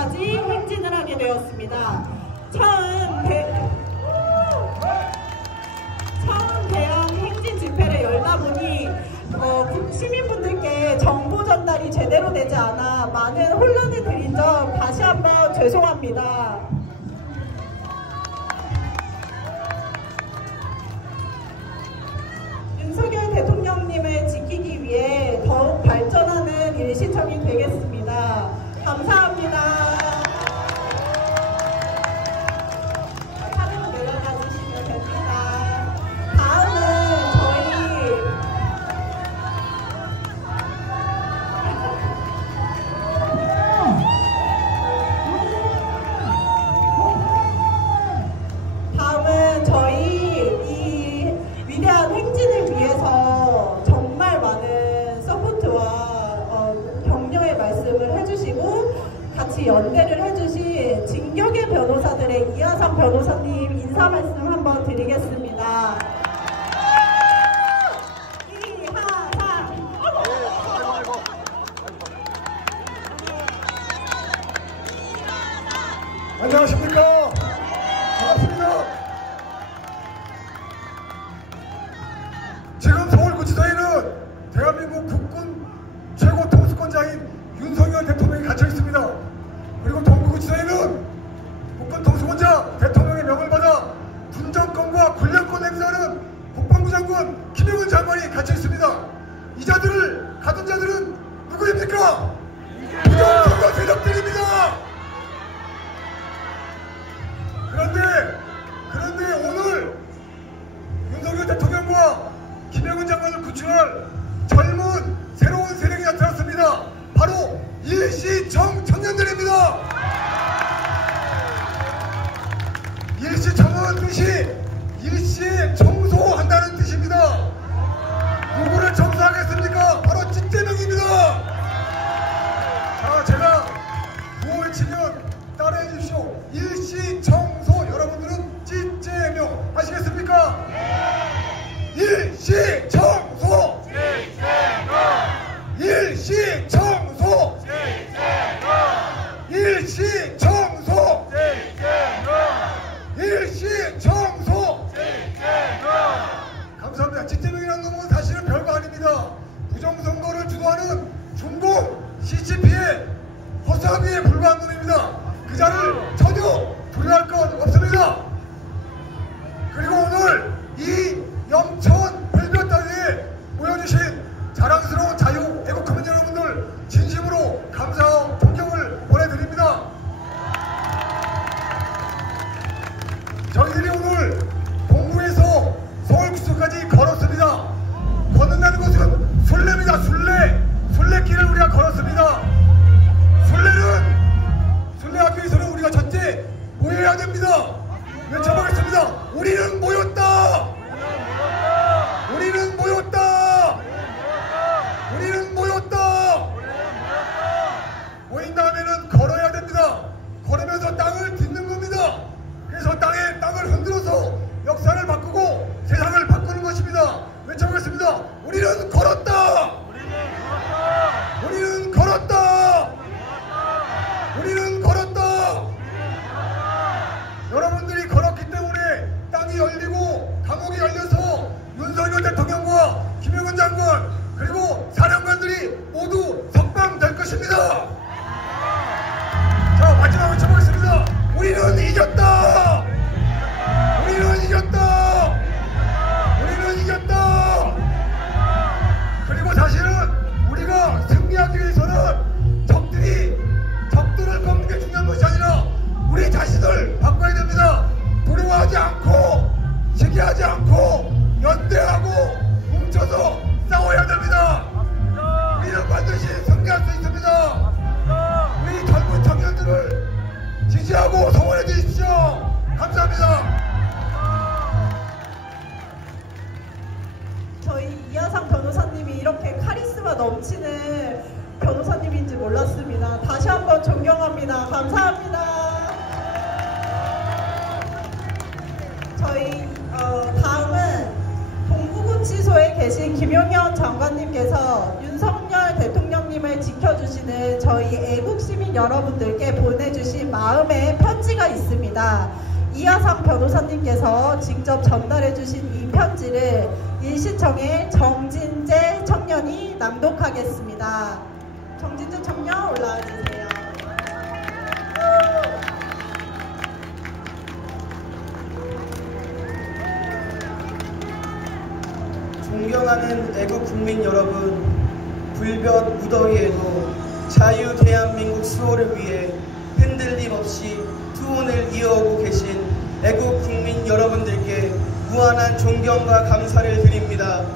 명까지 행진을 하게 되었습니다. 처음 대형 행진 집회를 열다 보니 시민분들께 정보 전달이 제대로 되지 않아 많은 혼란을 드린 점 다시 한번 죄송합니다. 윤석열 대통령님을 지키기 위해 더욱 발전하는 일시청이 되겠습니다. 감사합니다. 차례로 내려가 주시면 됩니다. 다음은 저희 이 위대한 행진을 위해서 정말 많은 서포트와 격려의 말씀을 해주시고 같이 연대를 해주신 진격의 변호사들의 이하상 변호사님 인사 말씀 한번 드리겠습니다. 안녕하십니까. 반갑습니다. 지금 서울구치소에는 대한민국 국군 최고 통수권자인 윤석열 대통령이 갇혀 있습니다. 그리고 동부구치소에는 국군 통수권자 대통령의 명을 받아 군정권과 권력권 행사하는 국방부 장관 김영은 장관이 갇혀 있습니다. 이 자들을 가둔 자들은 누구입니까? 부정선거 세력들입니다. 그런데 오늘 윤석열 대통령과 김영은 장관을 구출할 젊은 새로운 세력이 나타났습니다. 바로 일시청 청년들입니다. 일시청은 뜻이 일시에 청소한다는 뜻입니다. 누구를 청소하겠습니까? 바로 찐재명입니다. 자, 제가 구호를 치면 따라해 주십시오. 일시청소. 여러분들은 찐재명 아시겠습니까? 일시청소! 일시청소! 일시청소! 일시청소! 감사합니다. 찐재명이라는 놈은 사실은 별거 아닙니다. 부정선거를 주도하는 중공 CCP의 허사비에 불과한 놈입니다. 그 자를 전혀 두려워할 것 없습니다. 그리고 오늘 이 영천 불볕 따위에 모여주신 자랑스러운 자유 애국커뮤니 여러분들 진심으로 감사와 존경을 보내드립니다. 저희들이 오늘 동구에서 서울구치소까지 걸었습니다. 걷는다는 것은 순례입니다. 순례길을 우리가 걸었습니다. 순례하기 위해서는 우리가 첫째 모여야 됩니다. 외쳐보겠습니다. 우리는 모였다. 우리는 모였다. 우리는 모였다. 모인 다음에는 걸어야 됩니다. 걸으면서 땅을 딛는 겁니다. 그래서 땅을 흔들어서 역사를 바꾸고 세상을 바꾸는 것입니다. 외쳐보겠습니다. 우리는 걸었다. 우리는 걸었다. 우리는 걸었다. 여러분들이 걸었기 때문에 땅이 열리고 감옥이 열려서 윤석열 대통령과 김영은 장관 그리고 사령관들이 모두 석방될 것입니다. 자, 마지막으로 쳐보겠습니다. 우리는 이겼다. 우리는 이겼다. 우리는 이겼다. 그리고 사실은 우리가 승리하기 위해서는 적들을 꺾는 게 중요한 것이 아니라 우리 자신을 바꿔야 됩니다. 두려워하지 않고 시기하지 않고 연대하고 뭉쳐서 싸워야 됩니다. 우리는 반드시 승리할 수 있습니다. 우리 젊은 청년들을 지지하고 성원해 주십시오. 감사합니다. 저희 이하상 변호사님이 이렇게 카리스마 넘치는 변호사님인지 몰랐습니다. 다시 한번 존경합니다. 감사합니다. 저희 다음은 동부구치소에 계신 김용현 장관님께서 윤석열 대통령님 대통령님을 지켜주시는 저희 애국시민 여러분들께 보내주신 마음의 편지가 있습니다. 이하상 변호사님께서 직접 전달해주신 이 편지를 일시청의 정진재 청년이 낭독하겠습니다. 정진재 청년 올라와주세요. 존경하는 애국 국민 여러분, 불볕 무더위에도 자유 대한민국 수호를 위해 흔들림 없이 투혼을 이어오고 계신 애국 국민 여러분들께 무한한 존경과 감사를 드립니다.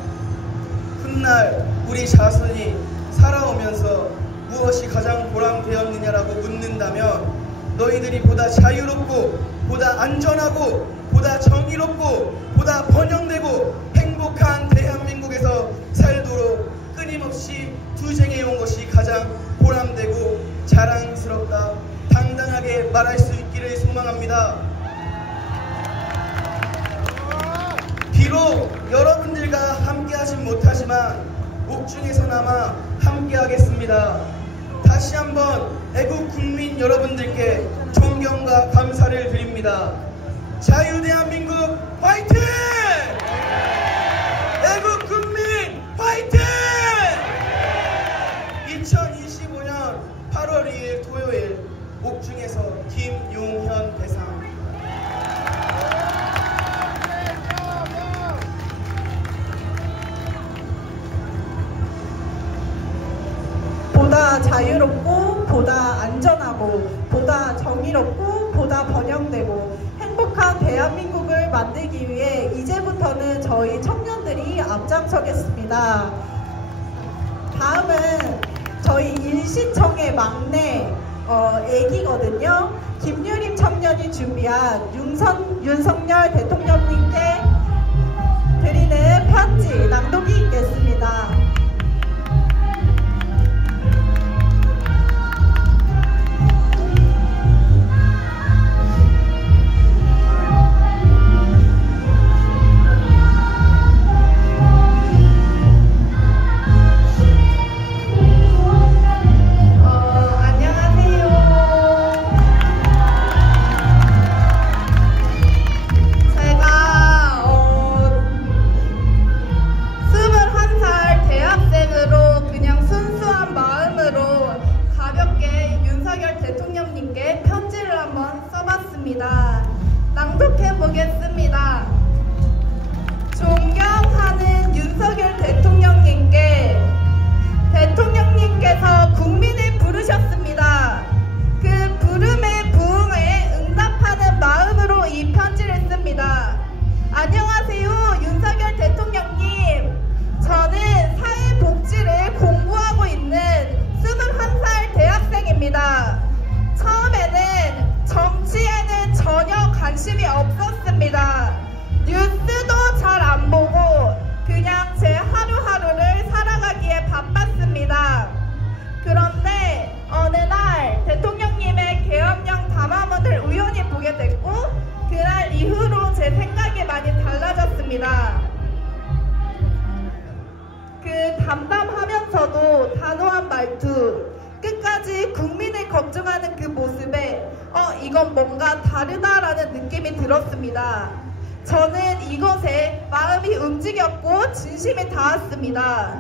훗날 우리 자손이 살아오면서 무엇이 가장 보람되었느냐라고 묻는다면 너희들이 보다 자유롭고 보다 안전하고 보다 정의롭고 보다 번영되고 행복한 대한민국에서 살도록 끊임없이 투쟁해온 것이 가장 보람되고 자랑스럽다, 당당하게 말할 수 있기를 소망합니다. 비록 여러분들과 함께하진 못하지만 옥중에서나마 함께하겠습니다. 다시 한번 애국 국민 여러분들께 존경과 감사를 드립니다. 자유대한민국 화이팅! 애국 국민 화이팅! 2025년 8월 2일 토요일 옥중에서 김용현 대상. 보다 자유롭고 보다 안전하고 보다 정의롭고 보다 번영되고 행복한 대한민국을 만들기 위해 이제부터는 저희 청년들이 앞장서겠습니다. 다음은 저희 일시청의 막내 애기거든요. 김유림 청년이 준비한 윤석열 대통령님께 드리는 편지 낭독이 있겠습니다. 낭독해 보겠습니다. 존경하는 윤석열 대통령님께, 대통령님께서 국민을 부르셨습니다. 그 부름에 부응해 응답하는 마음으로 이 편지를 씁니다. 안녕하세요, 윤석열 대통령님. 저는 사회복지를 공부하고 있는 21살 대학생입니다. 처음에는 정치에는 전혀 관심이 없었습니다. 뉴스도 잘 안 보고 그냥 제 하루하루를 살아가기에 바빴습니다. 그런데 어느 날 대통령님의 계엄령 담화문을 우연히 보게 됐고 그날 이후로 제 생각이 많이 달라졌습니다. 그 담담하면서도 단호한 말투, 끝까지 국민을 걱정하는 그 모습에 이건 뭔가 다르다라는 느낌이 들었습니다. 저는 이것에 마음이 움직였고 진심이 닿았습니다.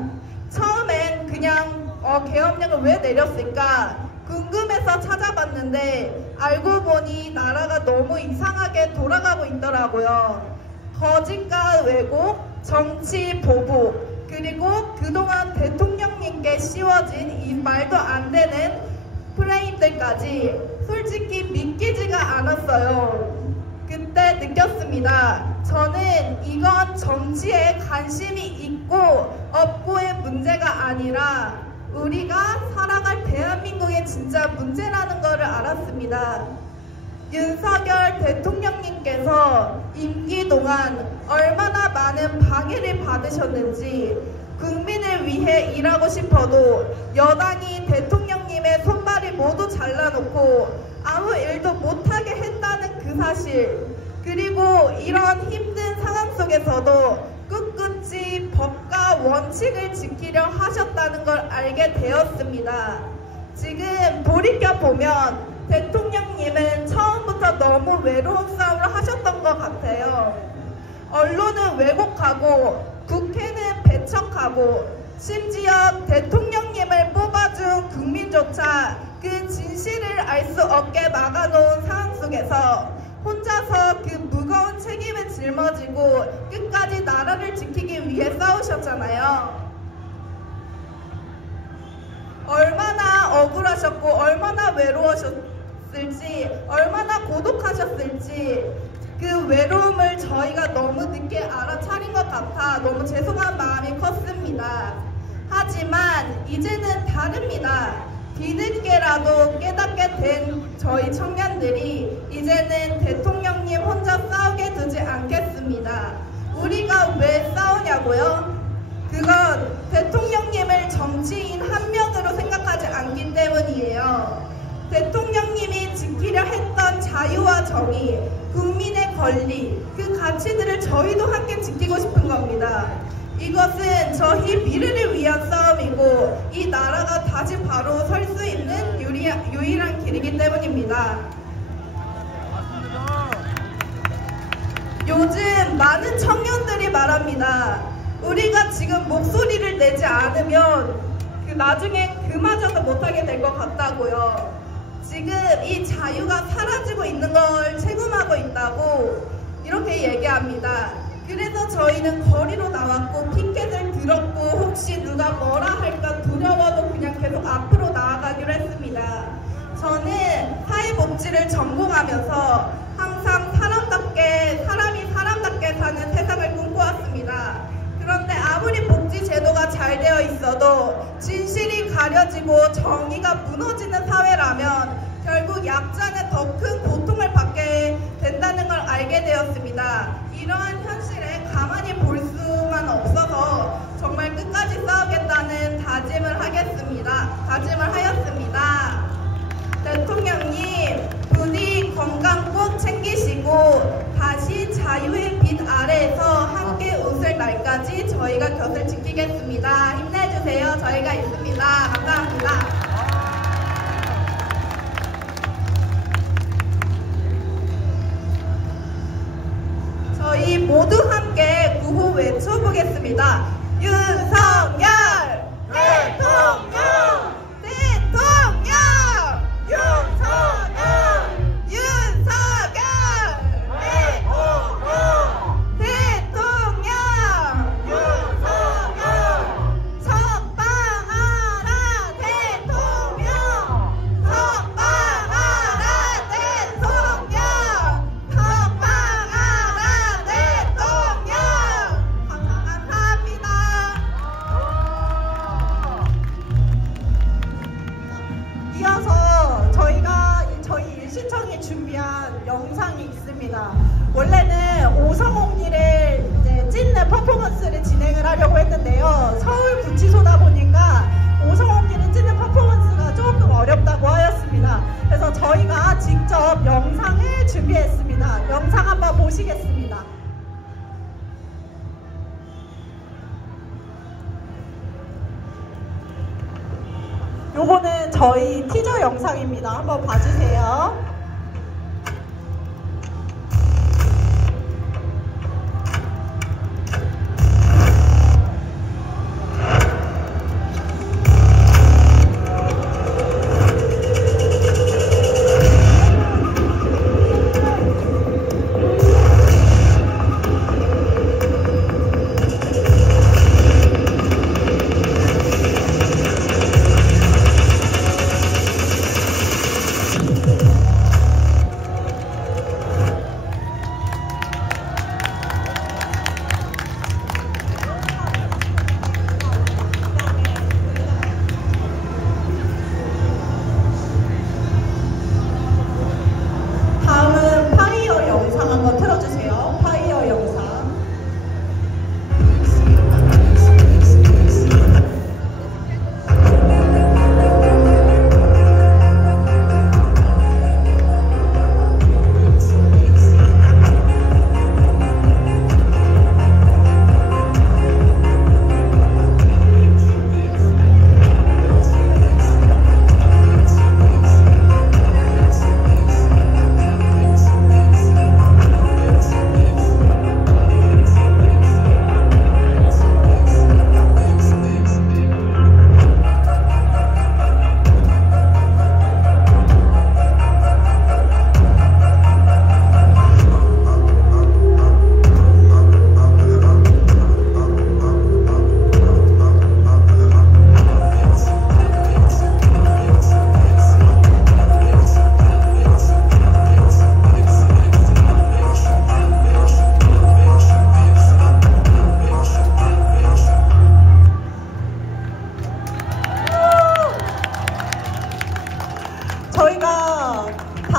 처음엔 그냥 계엄령을 왜 내렸을까 궁금해서 찾아봤는데 알고 보니 나라가 너무 이상하게 돌아가고 있더라고요. 거짓과 왜곡, 정치 보복, 그리고 그동안 대통령님께 씌워진 이 말도 안 되는 프레임들까지 솔직히 믿기지가 않았어요. 그때 느꼈습니다. 저는 이건 정치에 관심이 있고 없고의 문제가 아니라 우리가 살아갈 대한민국의 진짜 문제라는 것을 알았습니다. 윤석열 대통령님께서 임기 동안 얼마나 많은 방해를 받으셨는지 국민을 위해 일하고 싶어도 여당이 대통령님의 손발이 모두 잘라놓고 아무 일도 못하게 했다는 그 사실, 그리고 이런 힘든 상황 속에서도 꿋꿋이 법과 원칙을 지키려 하셨다는 걸 알게 되었습니다. 지금 돌이켜보면 대통령님은 처음부터 너무 외로운 싸움을 하셨던 것 같아요. 언론은 왜곡하고 국회는 배척하고 심지어 대통령님을 뽑아준 국민조차 그 진실을 알 수 없게 막아놓은 상황 속에서 혼자서 그 무거운 책임을 짊어지고 끝까지 나라를 지키기 위해 싸우셨잖아요. 얼마나 억울하셨고 얼마나 외로우셨을지 얼마나 고독하셨을지 그 외로움을 저희가 너무 늦게 알아차린 것 같아 너무 죄송한 마음이 컸습니다. 하지만 이제는 다릅니다. 뒤늦게라도 깨닫게 된 저희 청년들이 이제는 대통령님 혼자 싸우게 두지 않겠습니다. 우리가 왜 싸우냐고요? 그건 대통령님을 정치인 한 명으로 생각하지 않기 때문이에요. 대통령님이 지키려 했던 자유와 정의, 국민의 권리, 그 가치들을 저희도 함께 지키고 싶은 겁니다. 이것은 저희 미래를 위한 싸움이고 이 나라가 다시 바로 설 수 있는 유일한 길이기 때문입니다. 요즘 많은 청년들이 말합니다. 우리가 지금 목소리를 내지 않으면 나중에 그마저도 못하게 될 것 같다고요. 지금 이 자유가 사라지고 있는 걸 체감하고 있다고 이렇게 얘기합니다. 그래서 저희는 거리로 나왔고 피켓을 들었고 혹시 누가 뭐라 할까 두려워도 그냥 계속 앞으로 나아가기로 했습니다. 저는 사회복지를 전공하면서 항상 사람이 사람답게 사는 세상을 꿈꿔왔습니다. 그런데 아무리 복지 제도가 잘 되어 있어도 진실이 가려지고 정의가 무너지는 사회라면 결국 약자는 더 큰 고통을 받게 된다는 걸 알게 되었습니다. 이러한 현실에 가만히 볼 수만 없어서 정말 끝까지 싸우겠다는 다짐을 하였습니다. 대통령님, 부디 건강 꼭 챙기시고 다시 자유의 빛 아래에서 함께 웃을 날까지 저희가 곁을 지키겠습니다. 힘내주세요. 저희가 있습니다. 감사합니다. 저희 모두 함께 구호 외쳐보겠습니다. 윤석열! 대통령! 대통령! 윤석열! 윤석열! 대통령! 대통령! 윤석열! 석방하라 대통령! 석방하라 대통령! 석방하라 대통령! 감사합니다. 이어서 저희 일시청이 준비한 영상이 있습니다. 원래는 오성홍리를 찢는 퍼포먼스를 진행을 하려고 했는데요. 서울구치소다 보니까 오성홍리를 찢는 퍼포먼스가 조금 어렵다고 하였습니다. 그래서 저희가 직접 영상을 준비했습니다. 영상 한번 보시겠습니다. 요거는 저희 티저 영상입니다. 한번 봐주세요.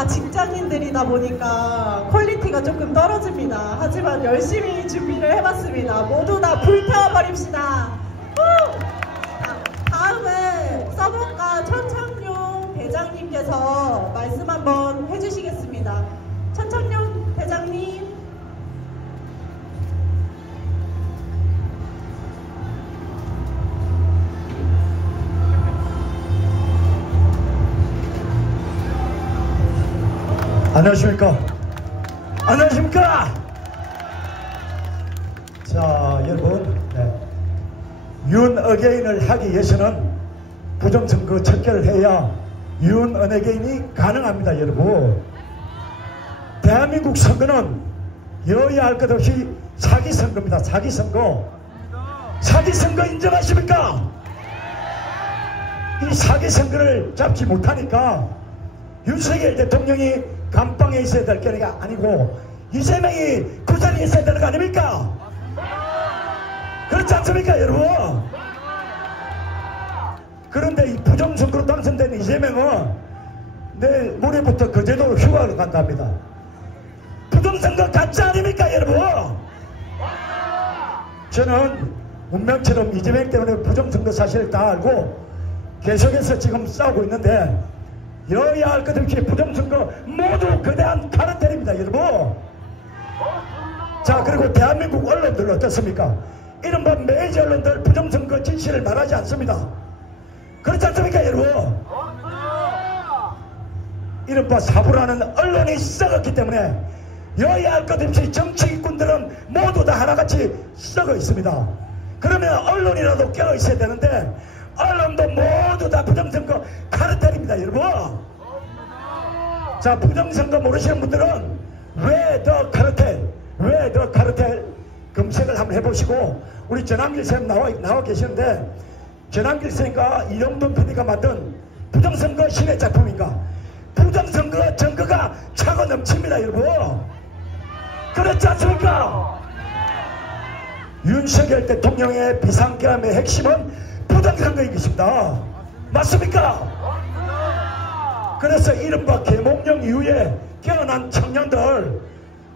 다 직장인들이다 보니까 퀄리티가 조금 떨어집니다. 하지만 열심히 준비를 해봤습니다. 모두 다 불태워버립시다. 다음은 서브과 천창용 대장님께서 말씀 한번 해주시겠습니다. 천창용 대장님. 안녕하십니까? 안녕하십니까? 자, 여러분, 윤 어게인을 하기 위해서는 부정선거 척결을 해야 윤 어게인이 가능합니다, 여러분. 대한민국 선거는 여야 할 것 없이 사기선거입니다, 사기선거. 사기선거 인정하십니까? 이 사기선거를 잡지 못하니까 윤석열 대통령이 감방에 있어야 될 게 아니고 이재명이 그 자리에 있어야 되는 거 아닙니까? 그렇지 않습니까, 여러분? 그런데 이 부정선거로 당선된 이재명은 내일 모레부터 거제도로 휴가를 간답니다. 부정선거 가짜 아닙니까, 여러분? 저는 운명처럼 이재명 때문에 부정선거 사실을 다 알고 계속해서 지금 싸우고 있는데 여야 할 것 없이 부정선거 모두 거대한 카르텔입니다, 여러분. 자, 그리고 대한민국 언론들 어떻습니까? 이른바 메이저 언론들 부정선거 진실을 말하지 않습니다. 그렇지 않습니까, 여러분? 이른바 사부라는 언론이 썩었기 때문에 여야 할 것 없이 정치인꾼들은 모두 다 하나같이 썩어 있습니다. 그러면 언론이라도 깨어 있어야 되는데 언론도 모두 다 부정선거 카르텔입니다, 여러분. 자, 부정선거 모르시는 분들은 왜 더 카르텔, 왜 더 카르텔 검색을 한번 해보시고 우리 전한길 쌤 나와 계시는데 전한길 쌤과 이영돈 PD가 만든 부정선거 신의 작품인가? 부정선거 증거가 차고 넘칩니다, 여러분. 그렇지 않습니까? 윤석열 대통령의 비상계엄의 핵심은 부정선거인 것입니다. 맞습니까? 그래서 이른바 계몽령 이후에 깨어난 청년들,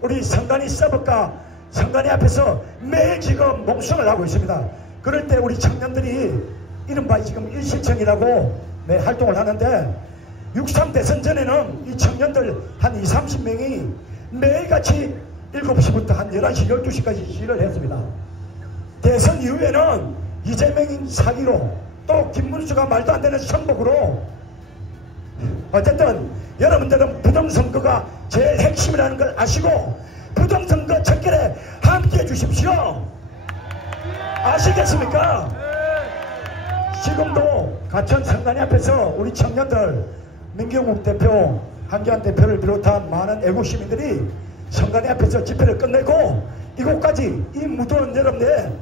우리 성간이 서브과 성간이 앞에서 매일 지금 몽성을 하고 있습니다. 그럴 때 우리 청년들이 이른바 지금 일시청이라고 매 활동을 하는데 6.3 대선 전에는 이 청년들 한 20-30명이 매일같이 7시부터 한 11시, 12시까지 시위를 했습니다. 대선 이후에는 이재명인 사기로 또 김문수가 말도 안 되는 선복으로 어쨌든 여러분들은 부정선거가 제일 핵심이라는 걸 아시고 부정선거 척결에 함께해 주십시오. 아시겠습니까? 지금도 가천 성간이 앞에서 우리 청년들 민경욱 대표, 한기환 대표를 비롯한 많은 애국시민들이 성간이 앞에서 집회를 끝내고 이곳까지 이 무더운 여름에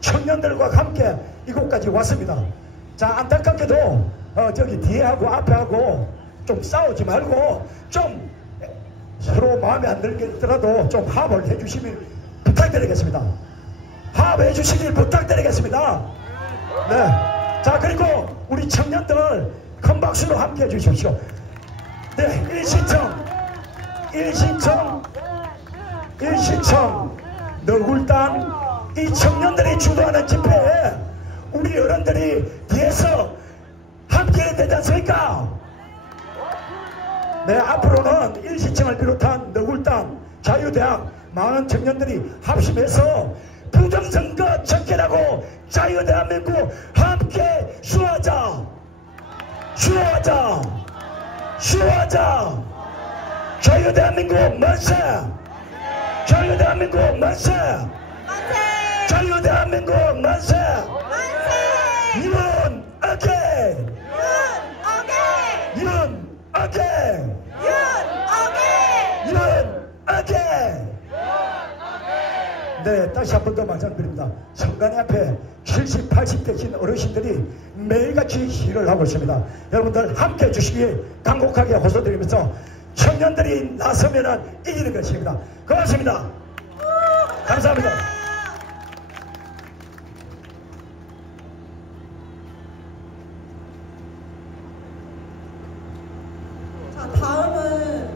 청년들과 함께 이곳까지 왔습니다. 자, 안타깝게도 저기 뒤에 하고 앞에 하고 좀 싸우지 말고 좀 서로 마음에 안 들더라도 좀 합을 해주시길 부탁드리겠습니다. 합해 주시길 부탁드리겠습니다. 네. 자, 그리고 우리 청년들 큰 박수로 함께 해주십시오. 네, 일신청 너굴단 이 청년들이 주도하는 집회에 우리 어른들이 뒤에서 함께 해야 되지 않습니까? 네, 앞으로는 일시청을 비롯한 너굴단, 자유대학 많은 청년들이 합심해서 부정선거 척결하고 자유대한민국 함께 수호하자. 자유대한민국 만세! 자유대한민국 만세! 자유대한민국 만세! 윤 어게인! 네, 다시 한 번 더 말씀드립니다. 성간이 앞에 70, 80 되신 어르신들이 매일같이 시위를 하고 있습니다. 여러분들 함께 해주시기 간곡하게 호소드리면서 청년들이 나서면 이기는 것입니다. 고맙습니다. 감사합니다. 자, 다음은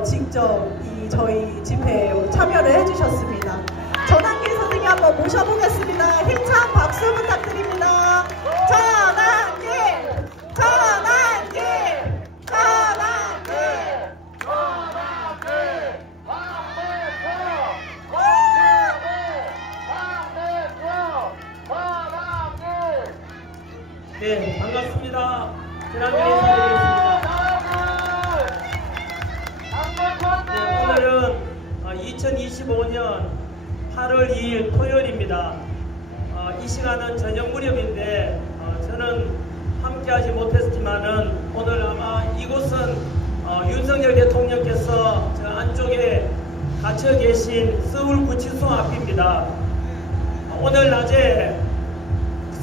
선생님께서 직접 이 저희 집회에 참여를 해주셨습니다. 전환길 선생님 한번 모셔보겠습니다. 힘찬 박수 부탁드립니다. 전환길! 전환길! 전환길! 네, 반갑습니다. 전환길 인사드리겠습니다. 네, 오늘은 2025년 8월 2일 토요일입니다. 이 시간은 저녁 무렵인데 저는 함께하지 못했지만은 오늘 아마 이곳은 윤석열 대통령께서 저 안쪽에 갇혀 계신 서울구치소 앞입니다. 오늘 낮에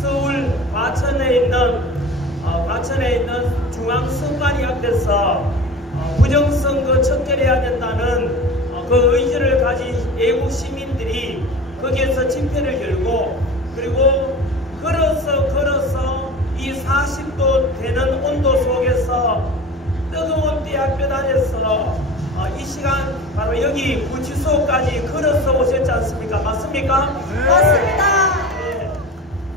서울 과천에 있는 중앙선관위 앞에서 부정선거 척결해야 된다는 그 의지를 가진 애국 시민들이 거기에서 집회를 열고, 그리고 걸어서 이 40도 되는 온도 속에서 뜨거운 떼약볕 아래서 이 시간 바로 여기 구치소까지 걸어서 오셨지 않습니까? 맞습니까? 맞습니다. 네.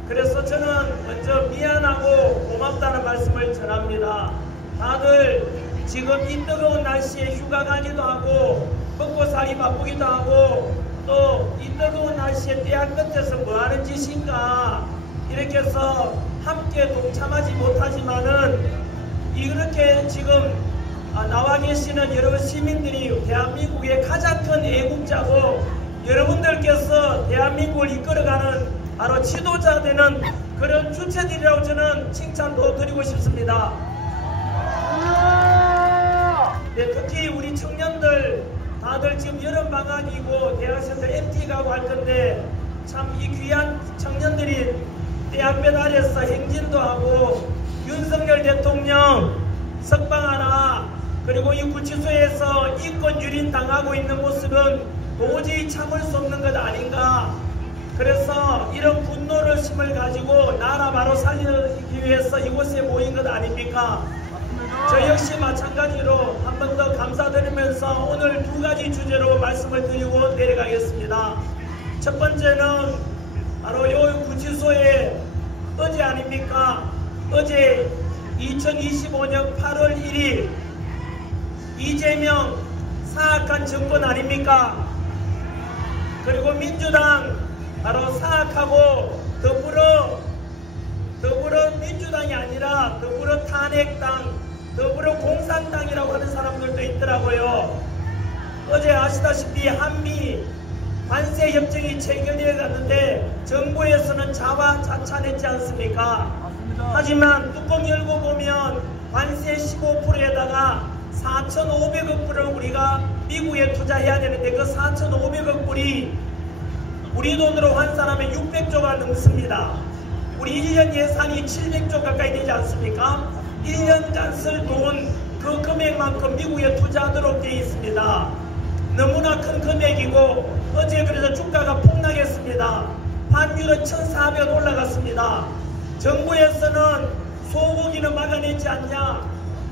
그래서 저는 먼저 미안하고 고맙다는 말씀을 전합니다. 다들 지금 이 뜨거운 날씨에 휴가 가기도 하고 먹고살이 바쁘기도 하고 또 이 뜨거운 날씨에 떼약 끝에서 뭐하는 짓인가 이렇게 해서 함께 동참하지 못하지만은 이렇게 지금 나와 계시는 여러 시민들이 대한민국의 가장 큰 애국자고 여러분들께서 대한민국을 이끌어가는 바로 지도자 되는 그런 주체들이라고 저는 칭찬도 드리고 싶습니다. 네, 특히 우리 청년들 다들 지금 여름방학이고 대학생들 MT 가고 할 건데 참 이 귀한 청년들이 떼약볕 아래서 행진도 하고 윤석열 대통령 석방하라, 그리고 이 구치소에서 인권 유린 당하고 있는 모습은 도저히 참을 수 없는 것 아닌가. 그래서 이런 분노를 심을 가지고 나라 바로 살리기 위해서 이곳에 모인 것 아닙니까? 저 역시 마찬가지로 한 번 더 감사드리면서 오늘 두 가지 주제로 말씀을 드리고 내려가겠습니다. 첫 번째는 바로 이 구치소에 어제 아닙니까? 어제 2025년 8월 1일 이재명 사악한 정권 아닙니까? 그리고 민주당 바로 사악하고 더불어 민주당이 아니라 더불어 탄핵당, 더불어 공산당이라고 하는 사람들도 있더라고요. 어제 아시다시피 한미 관세 협정이 체결되어 갔는데 정부에서는 자화자찬했지 않습니까? 하지만 뚜껑 열고 보면 관세 15%에다가 4,500억 불을 우리가 미국에 투자해야 되는데 그 4,500억 불이 우리 돈으로 환산하면 600조가 넘습니다. 우리 1년 예산이 700조 가까이 되지 않습니까? 1년간 쓸 돈 그 금액만큼 미국에 투자하도록 되어 있습니다. 너무나 큰 금액이고 어제 그래서 주가가 폭락했습니다. 환율은 1,400원 올라갔습니다. 정부에서는 소고기는 막아내지 않냐,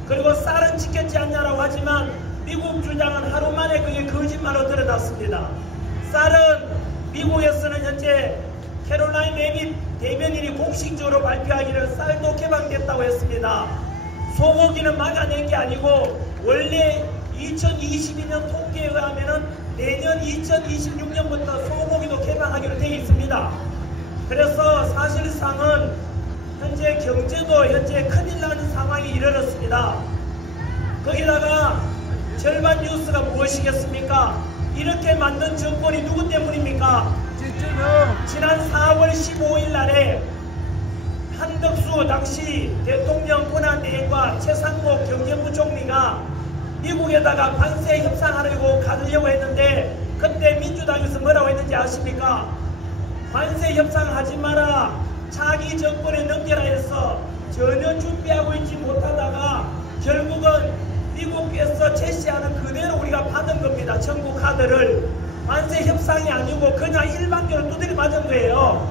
그리고 쌀은 지켰지 않냐라고 하지만 미국 주장은 하루 만에 그게 거짓말로 드러났습니다. 쌀은 미국에서는 현재 캐롤라인 레빗 대변인이 공식적으로 발표하기를 쌀도 개방됐다고 했습니다. 소고기는 막아낸 게 아니고 원래 2022년 통계에 의하면 내년 2026년부터 소고기도 개방하기로 되어 있습니다. 그래서 사실상은 현재 경제도 현재 큰일 나는 상황이 이르렀습니다. 거기다가 절반 뉴스가 무엇이겠습니까? 이렇게 만든 정권이 누구 때문입니까? 지난 4월 15일 날에 한덕수 당시 대통령 권한대행과 최상목 경제부총리가 미국에다가 관세 협상하려고 가려고 했는데 그때 민주당에서 뭐라고 했는지 아십니까? 관세 협상하지 마라, 차기 정권에 넘겨라 해서 전혀 준비하고 있지 못하다가 결국은 미국에서 제시하는 그대로 우리가 받은 겁니다. 정부 카드를. 관세 협상이 아니고 그냥 일방적으로 두드려 맞은 거예요.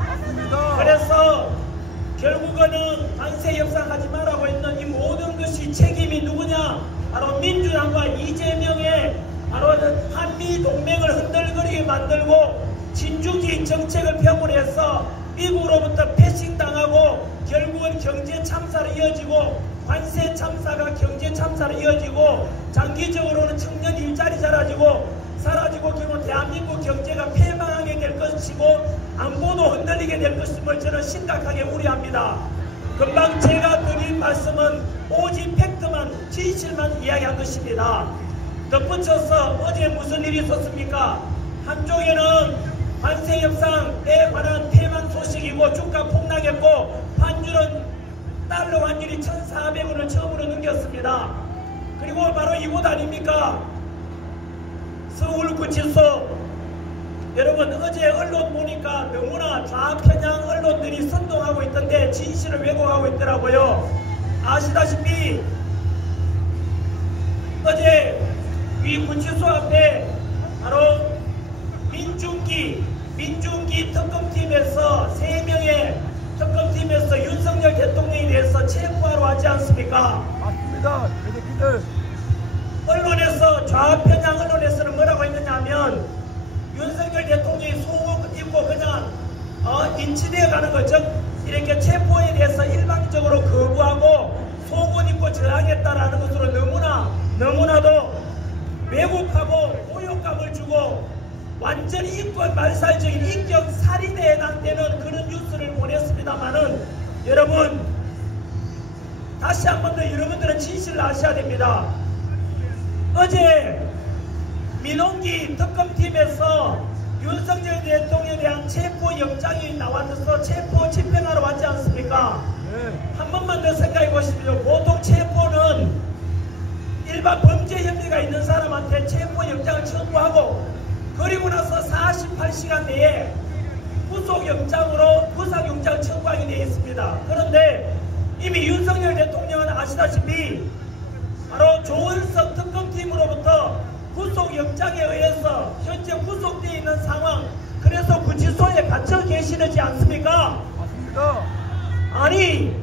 그래서 결국은 관세 협상하지 말라고 했는 이 모든 것이 책임이 누구냐? 바로 민주당과 이재명의 바로 한미 동맹을 흔들거리게 만들고 진주주의 정책을 펴고해서 미국으로부터 패싱당하고 결국은 경제 참사로 이어지고 관세 참사가 경제 참사로 이어지고 장기적으로는 청년 일자리 사라지고 결국 대한민국 경제가 폐망하게 될 것이고 안보도 흔들리게 될 것임을 저는 심각하게 우려합니다. 금방 제가 드린 말씀은 오직 팩트만 진실만 이야기한 것입니다. 덧붙여서 어제 무슨 일이 있었습니까? 한쪽에는 관세 협상에 관한 폐만 소식이고 주가 폭락했고 환율은 달러 환율이 1,400원을 처음으로 넘겼습니다. 그리고 바로 이곳 아닙니까? 서울구치소. 여러분 어제 언론 보니까 너무나 좌편향 언론들이 선동하고 있던데 진실을 왜곡하고 있더라고요. 아시다시피 어제 이 구치소 앞에 바로 민중기 특검팀에서 3명의 특검팀에서 윤석열 대통령에 대해서 체포하러 왔지 않습니까? 맞습니다. 새끼들. 언론에서 좌편향 언론에서는 뭐라고 했느냐 하면 윤석열 대통령이 속옷 입고 그냥 인치되어 가는 거죠. 이렇게 체포에 대해서 일방적으로 거부하고 속옷 입고 저항했다라는 것으로 너무나도 왜곡하고 모욕감을 주고 완전히 인권 말살적인 인격 살인에 해당되는 그런 뉴스를 보냈습니다만은 여러분 다시 한 번 더 여러분들은 진실을 아셔야 됩니다. 어제 민홍기 특검팀에서 윤석열 대통령에 대한 체포영장이 나와서 체포 집행하러 왔지 않습니까? 한 번만 더 생각해 보십시오. 보통 체포는 일반 범죄 혐의가 있는 사람한테 체포영장을 청구하고 그리고 나서 48시간 내에 구속영장으로 구속영장을 청구하게 되어 있습니다. 그런데 이미 윤석열 대통령은 아시다시피 바로 조은석 특검팀으로부터 구속영장에 의해서 현재 구속되어 있는 상황, 그래서 구치소에 갇혀 계시지 않습니까? 맞습니다. 아니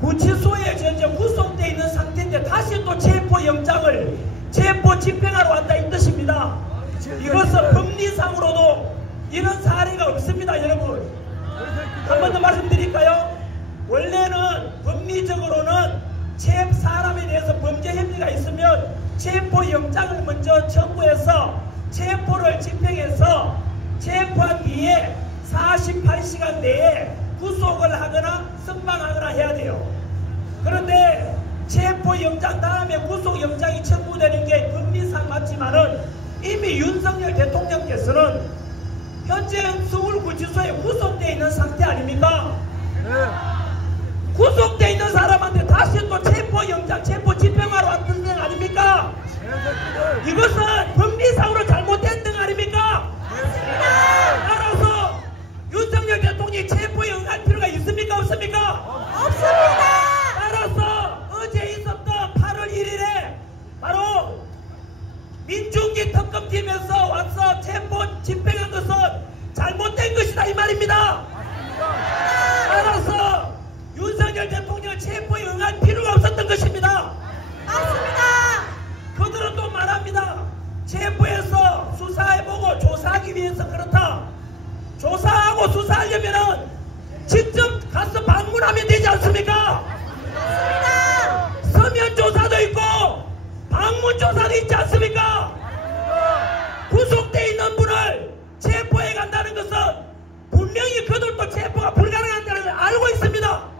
구치소에 현재 구속되어 있는 상태인데 다시 또 체포영장을 체포 집행하러 왔다 이 뜻입니다. 이것은 법리상으로도 이런 사례가 없습니다. 여러분 한 번 더 말씀드릴까요? 원래는 법리적으로는 사람에 대해서 범죄 혐의가 있으면 체포영장을 먼저 청구해서 체포를 집행해서 체포한 뒤에 48시간 내에 구속을 하거나 선방하거나 해야 돼요. 그런데 체포영장 다음에 구속영장이 청구되는 게 법리상 맞지만은 이미 윤석열 대통령께서는 현재 서울구치소에 구속되어 있는 상태 아닙니까? 구속되어 있는 사람한테 다시 또 체포영장, 체포 집행하러 왔던 등 아닙니까? 이것은 법리상으로 잘못된 등 아닙니까? 따라서 윤석열 대통령이 체포에 응할 필요가 있습니까? 없습니까? 없습니다. 따라서 어제 있었던 8월 1일에 바로 민중기 특검팀에서 와서 체포 집행한 것은 잘못된 것이다 이 말입니다. 따라서 윤석열 대통령 체포에 응할 필요가 없었던 것입니다. 맞습니다. 그들은 또 말합니다. 체포해서 수사해보고 조사하기 위해서 그렇다. 조사하고 수사하려면은 직접 가서 방문하면 되지 않습니까? 맞습니다. 서면 조사도 있고 방문 조사도 있지 않습니까? 구속되어 있는 분을 체포해 간다는 것은 분명히 그들도 체포가 불가능하다는 걸 알고 있습니다.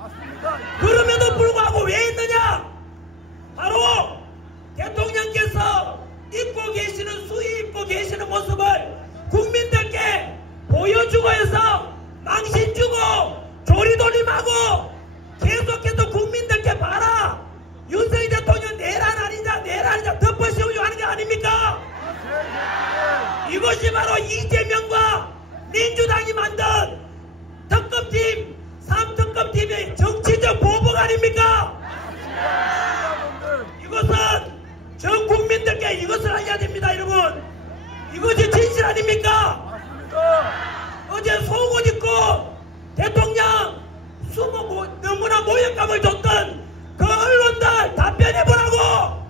그럼에도 불구하고 왜 했느냐? 바로 대통령께서 입고 계시는 모습을 국민들께 보여주고 해서 망신 주고 조리돌림하고 계속해서 국민들께 봐라 윤석열 대통령 내란 아니냐 덮어씌우려고 하는 게 아닙니까? 이것이 바로 이재명과 민주당이 만든 특검팀 3특검팀의 정치적 보복 아닙니까? 이것은 전 국민들께 이것을 알려야 됩니다. 여러분 이것이 진실 아닙니까? 어제 속옷 입고 대통령 너무나 모욕감을 줬던 그 언론들 답변해보라고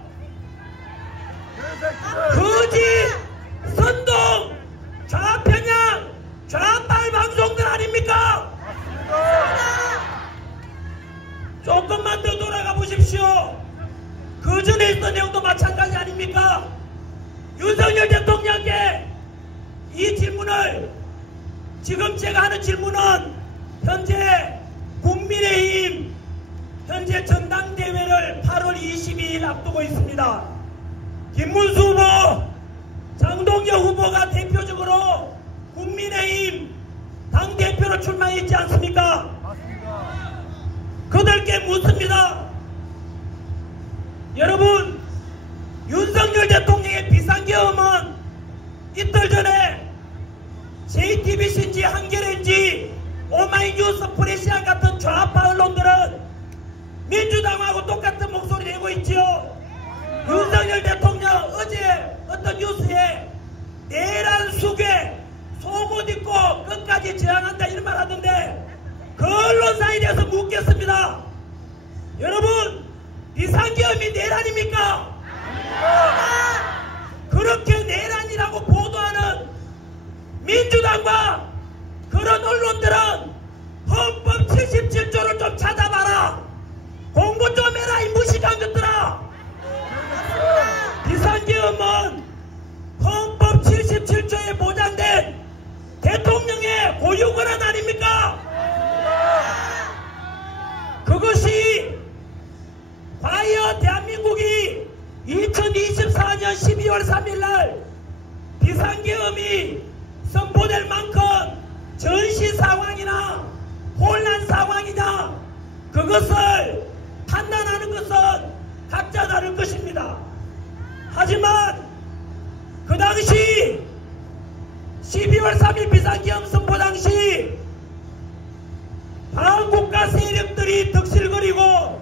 했던 내용도 마찬가지 아닙니까? 윤석열 대통령께 이 질문을, 지금 제가 하는 질문은 현재 국민의힘 현재 전당대회를 8월 22일 앞두고 있습니다. 김문수 후보, 장동혁 후보가 대표적으로 국민의힘 당대표로 출마했지 않습니까? 그들께 묻습니다. 여러분, 윤석열 대통령의 비상계엄은 이틀 전에 JTBC인지 한겨레인지 오마이뉴스 프레시안 같은 좌파 언론들은 민주당하고 똑같은 목소리 내고 있지요. 윤석열 대통령 어제 어떤 뉴스에 내란 수괴 속옷 입고 끝까지 저항한다 이런 말 하던데, 그 언론사에 대해서 묻겠습니다. 여러분, 비상계엄이 내란입니까? 그렇게 내란이라고 보도하는 민주당과 그런 언론들은 헌법 77조를 좀 찾아봐라. 공부 좀 해라, 이 무식한 것들아. 비상계엄은 헌법 77조에 보장된 대통령의 고유권한 아닙니까? 그것이 과연 대한민국이 2024년 12월 3일날 비상계엄이 선포될 만큼 전시 상황이나 혼란 상황이냐, 그것을 판단하는 것은 각자 다를 것입니다. 하지만 그 당시 12월 3일 비상계엄 선포 당시 반국가 세력들이 득실거리고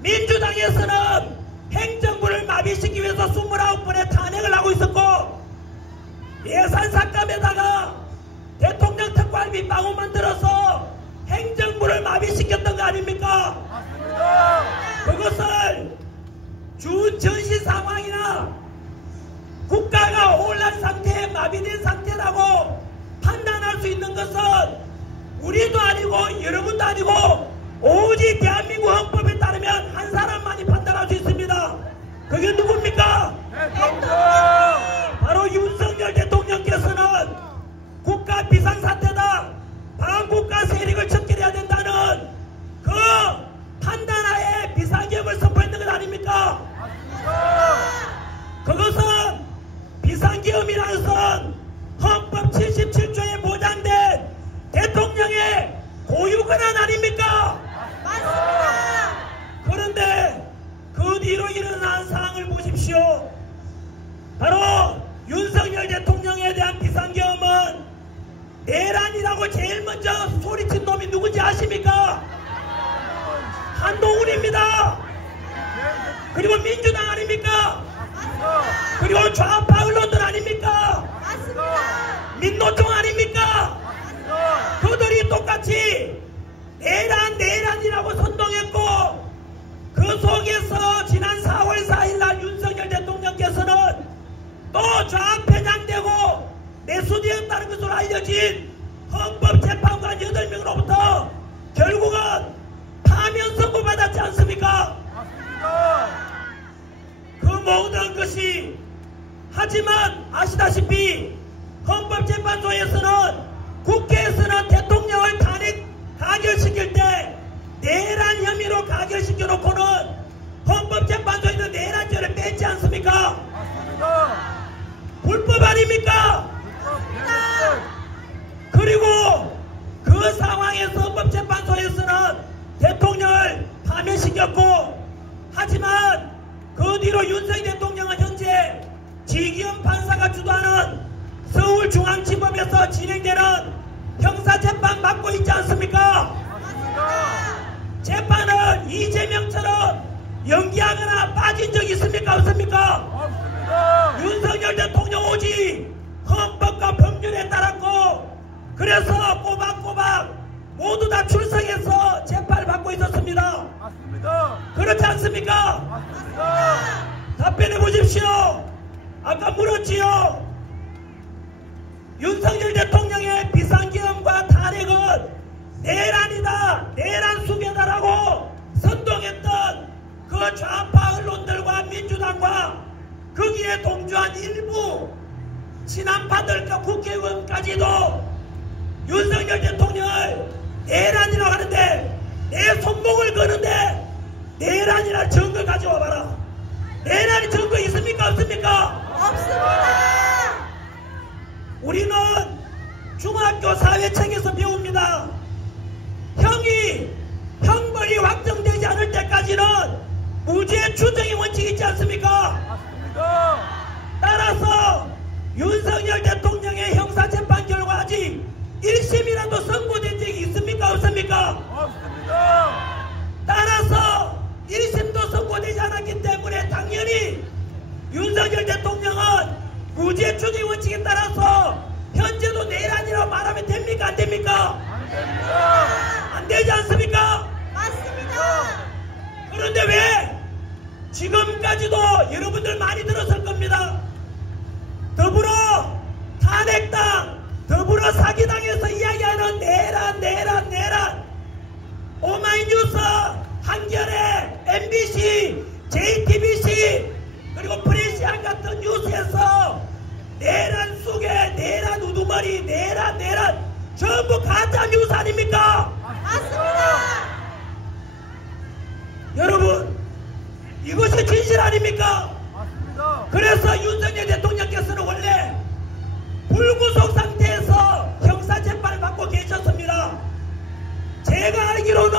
민주당에서는 행정부를 마비시키기 위해서 29번의 탄핵을 하고 있었고, 예산 삭감에다가 대통령 특활비 빵을 만들어서 행정부를 마비시켰던 거 아닙니까? 그것을 준 전시 상황이나 국가가 혼란 상태에 마비된 상태라고 판단할 수 있는 것은 우리도 아니고 여러분도 아니고 오직 대한민국 헌법에 따르면 한 사람만이 판단할 수 있습니다. 그게 누굽니까? 바로 윤석열 대통령께서는 국가 비상사태다, 반국가 세력을 척결해야 된다는 그 판단하에 비상계엄을 선포했는 것 아닙니까? 그것은 비상계엄이라는 것은 헌법 77조에 보장된 대통령의 고유권한 아닙니까? 맞습니다. 그런데 그 뒤로 일어난 상황을 보십시오. 바로 윤석열 대통령에 대한 비상계엄은 내란이라고 제일 먼저 소리친 놈이 누군지 아십니까? 한동훈입니다. 그리고 민주당 아닙니까? 그리고 좌파 언론들 아닙니까? 민노총 아닙니까? 그들이 똑같이 내란이라고 선동했고, 그 속에서 지난 4월 4일날 윤석열 대통령께서는 또 좌편향되고 내수되었다는 것으로 알려진 헌법재판관 8명으로부터 결국은 파면 선고받았지 않습니까? 그 모든 것이, 하지만 아시다시피 헌법재판소에서는, 국회에서는 대통령을 탄핵 가결시킬 때 내란 혐의로 가결시켜놓고는 헌법재판소에서 내란죄를 뺐지 않습니까? 불법 아닙니까? 그리고 그 상황에서 헌법재판소에서는 대통령을 파면시켰고, 하지만 그 뒤로 윤석열 대통령은 현재 지기현 판사가 주도하는 서울중앙지법에서 진행되는 형사재판 받고 있지 않습니까? 재판을 이재명처럼 연기하거나 빠진 적이 있습니까? 없습니까? 윤석열 대통령 오직 헌법과 법률에 따랐고, 그래서 꼬박꼬박 모두 다 출석해서 재판을 받고 있었습니다. 그렇지 않습니까? 답변해 보십시오. 아까 물었지요. 윤석열 대통령의 비상계엄과 탄핵은 내란이다, 내란 수괴다라고 선동했던 그 그 좌파 언론들과 민주당과 거기에 동조한 일부 친한파들과 국회의원까지도 윤석열 대통령을 내란이라고 하는데 내 손목을 거는데 내란이라는 증거 가져와 봐라. 내란이 증거 있습니까 없습니까? 없습니다. 우리는 중학교 사회책에서 배웁니다. 형벌이 확정되지 않을 때까지는 무죄 추정의 원칙이 있지 않습니까? 맞습니다. 따라서 윤석열 대통령의 형사재판 결과 아직 1심이라도 선고된 적이 있습니까 없습니까? 없습니다. 따라서 1심도 선고되지 않았기 때문에 당연히 윤석열 대통령은 무죄 추정의 원칙에 따라서 현재도 내란이라고 말하면 됩니까 안 됩니까? 안 됩니다. 안 되지 않습니까? 맞습니다. 그런데 왜 지금까지도 여러분들 많이 들었을 겁니다. 더불어 탄핵당, 더불어 사기당에서 이야기하는 내란 오마이뉴스, 한겨레, MBC, JTBC 그리고 프레시안 같은 뉴스에서 내란 속에 내란 우두머리 내란 전부 가짜 뉴스 아닙니까? 맞습니다. 여러분 이것이 진실 아닙니까? 맞습니다. 그래서 윤석열 대통령께서는 원래 불구속 상태에서 형사재판을 받고 계셨습니다. 제가 알기로는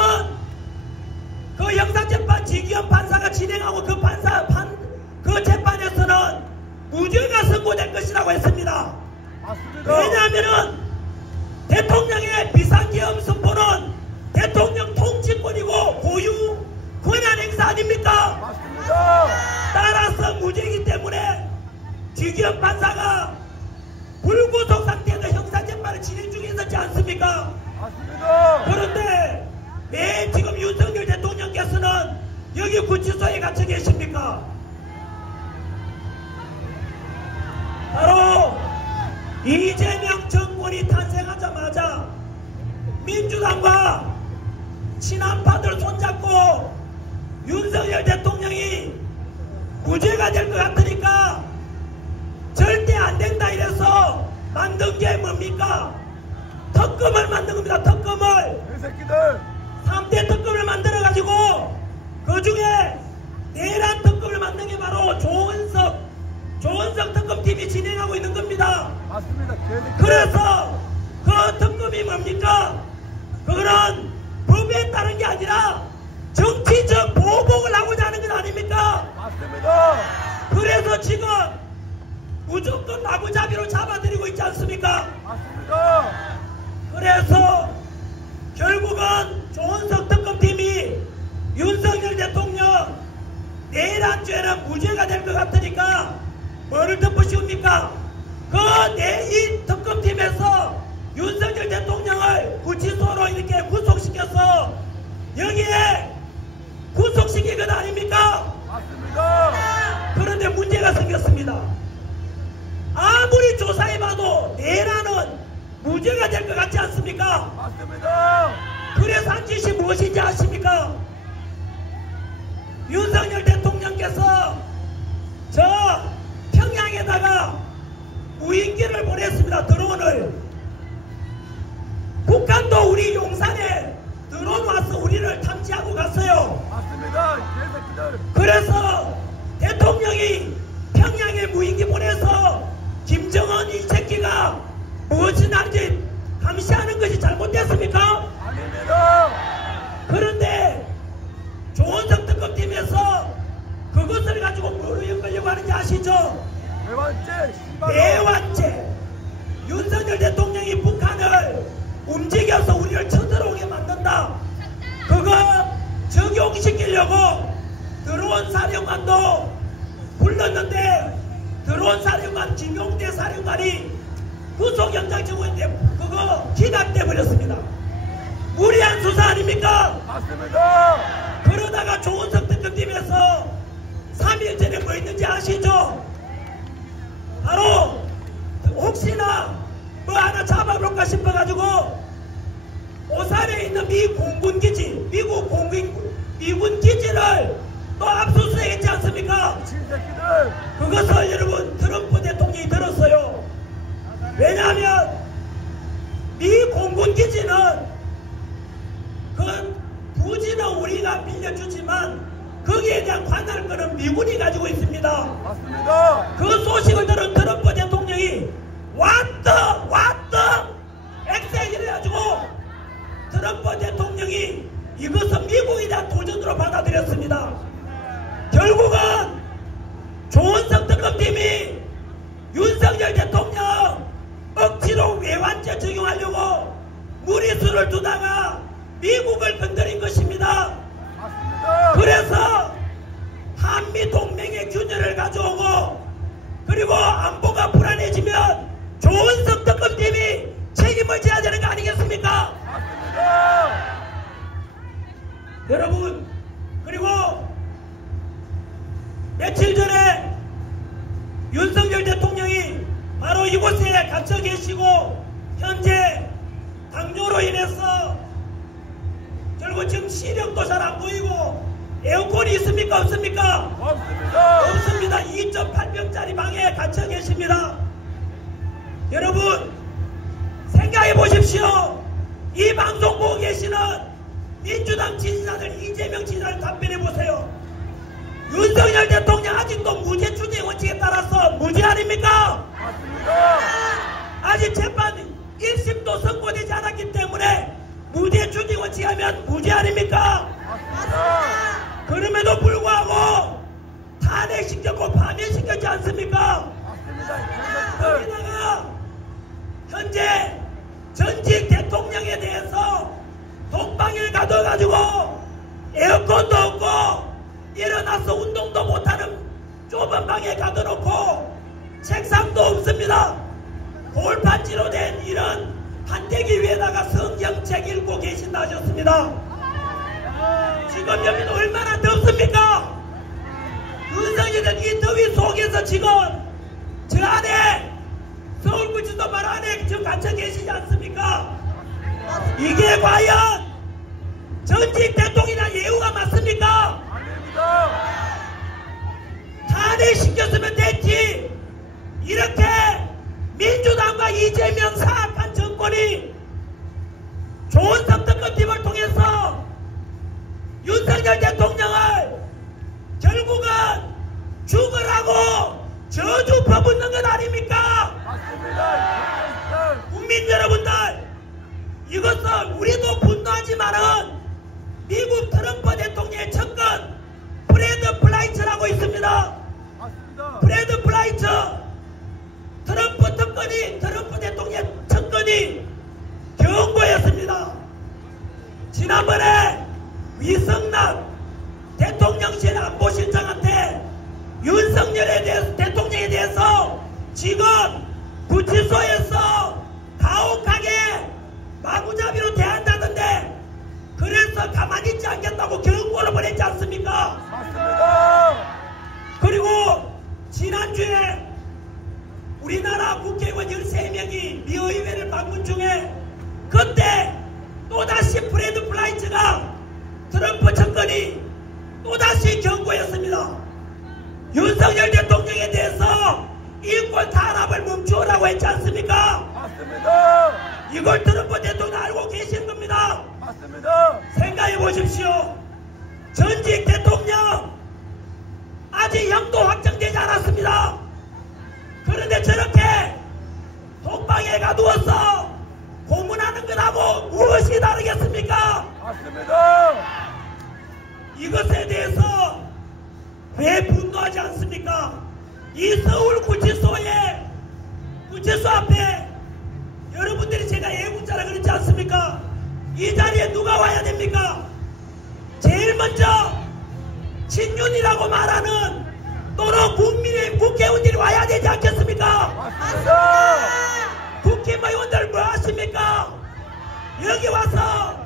그 형사재판 지기현 판사가 진행하고 그 재판에서는 무죄가 선고될 것이라고 했습니다. 맞습니다. 왜냐하면은 대통령의 비상계엄 선포는 대통령 통치권이고 고유 권한 행사 아닙니까? 맞습니다. 따라서 무죄이기 때문에 지기현 판사가 불구속 상태에서 형사재판을 진행 중에 있었지 않습니까? 맞습니다. 그런데 왜 지금 윤석열 대통령께서는 여기 구치소에 갇혀 계십니까? 바로 이재명 정권이 탄생하자마자 민주당과 친한파들 손잡고 윤석열 대통령이 무죄가 될 것 같으니까 절대 안 된다 이래서 만든 게 뭡니까? 특검을 만든 겁니다. 특검을. 이 새끼들. 3대 특검을 만들어가지고 그 중에 내란 특검을 만든 게 바로 조은석 특검팀이 진행하고 있는 겁니다. 맞습니다. 개새끼들. 그래서 그 특검이 뭡니까? 그거는 법에 따른 게 아니라 정치적 보복을 하고자 하는 건 아닙니까? 맞습니다. 그래서 지금 무조건 마구잡이로 잡아들이고 있지 않습니까? 맞습니다. 그래서 결국은 조은석 특검팀이 윤석열 대통령 내란죄는 무죄가 될 것 같으니까 뭐를 덮으시옵니까? 이 특검팀에서 윤석열 대통령을 구치소로 이렇게 구속시켜서 여기에 구속시킨 것 아닙니까? 맞습니다. 그런데 문제가 생겼습니다. 아무리 조사해봐도 내란은 무죄가 될 것 같지 않습니까? 맞습니다. 그래서 한 짓이 무엇인지 아십니까? 윤석열 대통령께서 저 평양에다가 무인기를 보냈습니다. 드론을. 북한도 우리 용산에 드론 와서 우리를 탐지하고 갔어요. 맞습니다. 개새끼들. 그래서 대통령이 평양에 무인기 보내서 김정은 이 새끼가 무엇을 하는지 감시하는 것이 잘못됐습니까? 아닙니다. 그런데 조은석 특검팀에서 그것을 가지고 뭐로 엮으려고 하는지 아시죠? 대환죄. 씨발. 대환죄. 윤석열 대통령이 북한을 움직여서 우리를 쳐들어오게 만든다. 그거 적용시키려고 드론 사령관도 불렀는데 드론 사령관 김용태 사령관이 구속영장 청구했는데 그거 기각돼 버렸습니다. 무리한 수사 아닙니까? 맞습니다. 그러다가 조은석 특검팀에서 3일 전에 뭐 있는지 아시죠? 바로 혹시나 뭐 하나 잡아볼까 싶어가지고 오산에 있는 미 공군기지, 미군 기지를 또 압수수색했지 않습니까? 그것을 여러분 트럼프 대통령이 들었어요. 왜냐하면 미 공군기지는 그 부지는 우리가 빌려주지만 거기에 대한 관할권은 미군이 가지고 있습니다. 맞습니다. 그 소식을 들은 트럼프 대통령이 왔다 엑셀을 해가지고 트럼프 대통령이 이것은 미국에 대한 도전으로 받아들였습니다. 결국은 조은석 특검팀이 윤석열 대통령 억지로 외환죄 적용하려고 무리수를 두다가 미국을 건드린 것입니다. 맞습니다. 그래서 한미 동맹의 균열을 가져오고 그리고 안보가 불안해지면 조은석 특검팀이 책임을 져야 되는 거 아니겠습니까? 맞습니다. 여러분, 그리고 며칠 전에 윤석열 대통령이 바로 이곳에 갇혀 계시고 현재 당뇨로 인해서 결국 지금 시력도 잘 안 보이고 에어컨이 있습니까? 없습니까? 없습니다. 없습니다. 2.8평짜리 방에 갇혀 계십니다. 여러분 생각해 보십시오. 이 방송 보고 계시는 민주당 지지자들, 이재명 지지자들 답변해 보세요. 윤석열 대통령 아직도 무죄 추진 원칙에 따라서 무죄 아닙니까? 맞습니다. 아직 재판 1심도 선고되지 않았기 때문에 무죄 추진 원칙 하면 무죄 아닙니까? 맞습니다. 그럼에도 불구하고 탄핵시켰고 파면시켰지 않습니까? 맞습니다. 거기다가 현재 전직 대통령에 대해서 독방을 가둬가지고 에어컨도 없고 일어나서 운동도 못하는 좁은 방에 가둬놓고 책상도 없습니다. 골판지로 된 이런 판때기 위에다가 성경책 읽고 계신다 하셨습니다. 지금 여기는 얼마나 덥습니까? 윤석열은 이 더위 속에서 지금 저 안에 서울구치소 바로 안에 지금 갇혀 계시지 않습니까? 이게 과연 전직 대통령이나 예우가 맞습니까? 아닙니다. 탄핵시켰으면 됐지. 이렇게 민주당과 이재명 사악한 정권이 조은석 특검팀을 통해서 윤석열 대통령을 결국은 죽으라고 저주 퍼붓는 것 아닙니까? 맞습니다. 국민 여러분들, 이것은 우리도 분노하지만은 미국 트럼프 대통령의 측근 프레드 플라이츠라고 있습니다. 맞습니다. 프레드 플라이츠 트럼프 대통령의 측근이 경고했습니다. 지난번에 위성락 대통령실 안보실장한테 윤석열에 대해서 대통령에 대해서 지금 구치소에서 가혹하게 마구잡이로 대한다던데 그래서 가만히 있지 않겠다고 경고를 보냈지 않습니까? 맞습니다. 그리고 지난주에 우리나라 국회의원 13명이 미 의회를 방문 중에 그때 또다시 프레드 플라이츠가 트럼프 측근이 또다시 경고했습니다. 윤석열 대통령에 대해서 인권 탄압을 멈추라고 했지 않습니까? 맞습니다. 이걸 트럼프 대통령 알고 계신 겁니다. 맞습니다. 생각해 보십시오. 전직 대통령 아직 형도 확정되지 않았습니다. 그런데 저렇게 독방에 가두어서 고문하는 것하고 무엇이 다르겠습니까? 맞습니다. 이것에 대해서 왜 분노하지 않습니까? 이 서울 구치소 앞에 여러분들이 제가 애국자라 그러지 않습니까? 이 자리에 누가 와야 됩니까? 제일 먼저 친윤이라고 말하는 또는 국민의 국회의원들이 와야 되지 않겠습니까? 맞습니다. 국회의원들 뭐 하십니까? 여기 와서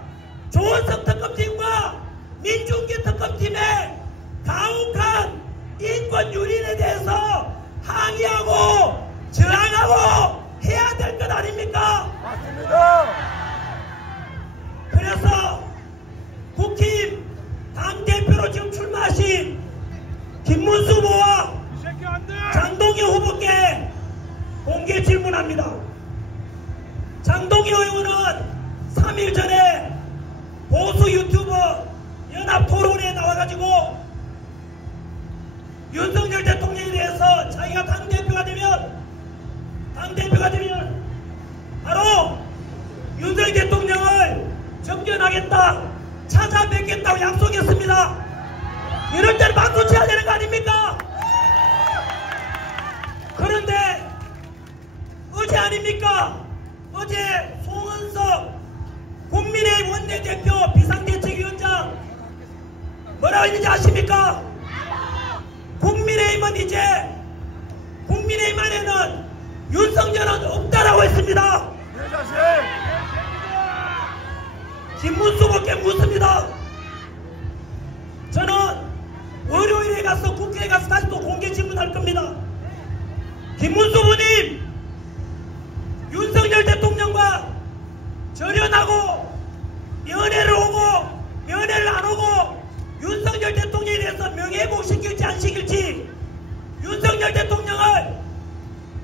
조은석 특검팀과 민중기 특검팀의 가혹한 인권 유린에 대해서 항의하고 저항하고 해야 될 것 아닙니까? 맞습니다. 그래서 국힘 당대표로 지금 출마하신 김문수 후보와 장동희 후보께 공개 질문합니다. 장동희 의원은 3일 전에 보수 유튜버 연합토론에 나와가지고 윤석열 대통령에 대해서 자기가 당대표가 되면 바로 윤석열 대통령을 접견하겠다, 찾아뵙겠다고 약속했습니다. 이럴 때는 박수 쳐야 되는 거 아닙니까? 그런데 어제 아닙니까? 어제 송은석 국민의힘 원내대표 비상대책위원장 뭐라고 했는지 아십니까? 국민의힘은 이제 국민의힘 안에는 윤석열은 없다라고 했습니다. 김문수 후보께 묻습니다. 저는 월요일에 가서 국회에 가서 다시 또 공개 질문할 겁니다. 김문수 후보님, 윤석열 대통령과 절연하고 면회를 오고 면회를 안 오고 윤석열 대통령에 대해서 명예회복 시킬지 안 시킬지 윤석열 대통령을